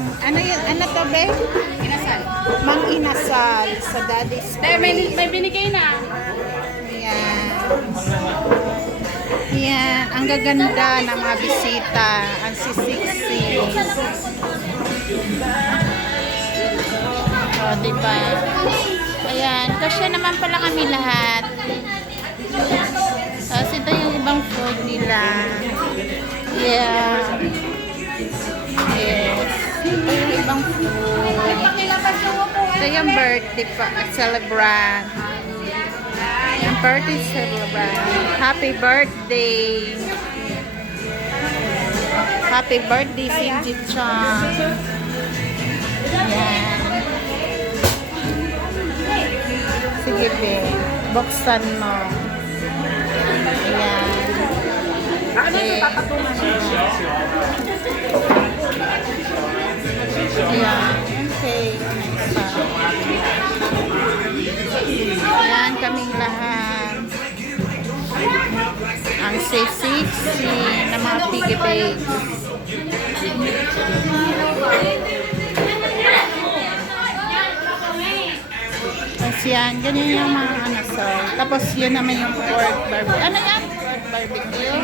Ano yun? Ano to, be? Inasal. Mang inasal sa Daddy's May binigay na. Ayan. Ayan. Ang gaganda ng mga bisita. Ang sisiksi. O, diba? Ayan. Kasi naman pala kami lahat. Tapos ito yung ibang food nila. Yeah. Yes. Ito yung ibang food. Ito yung birthday pa, celebrant. Yung birthday celebrant. Happy birthday. Happy birthday, Cindy Chong. Yan. Sige, be. Buksan mo. Ayan. Ano yung papatungan? Ayan. Okay. Ayan kaming lahat. Ang sisiksi ng mga piggy banks. Tapos yan, ganyan yung mga ano. So, tapos yun naman yung pork barbecue. Ano yan? Pork barbecue.